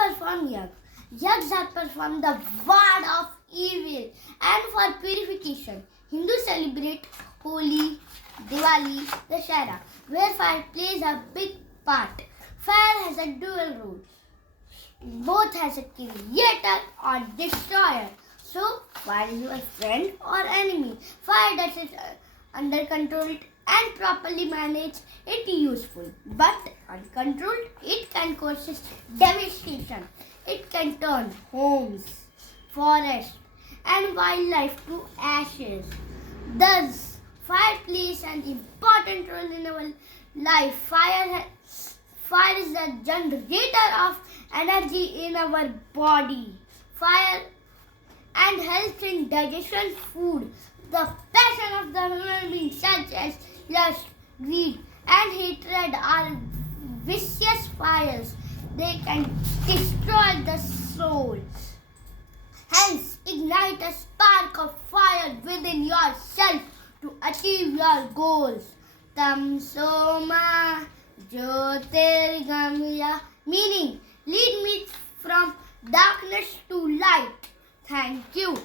perform yajna. Yajnas are performed the ward of evil and for purification. Hindus celebrate Holi, Diwali, Dashera, where fire plays a big part. Fire has a dual role. Both has a creator or destroyer. So, fire is your friend or enemy. Fire that is under control and properly managed, it is useful. But uncontrolled, it can cause devastation. It can turn homes, forests, and wildlife to ashes. Thus, fire plays an important role in our life. Fire is the generator of energy in our body. Fire and helps in digestion food. The passion of the human being such as lust, greed and hatred are vicious fires. They can destroy the soul. Hence, ignite a spark of fire within yourself to achieve your goals. Tamsoma Jyotirgamya, meaning lead me from darkness to light. Thank you.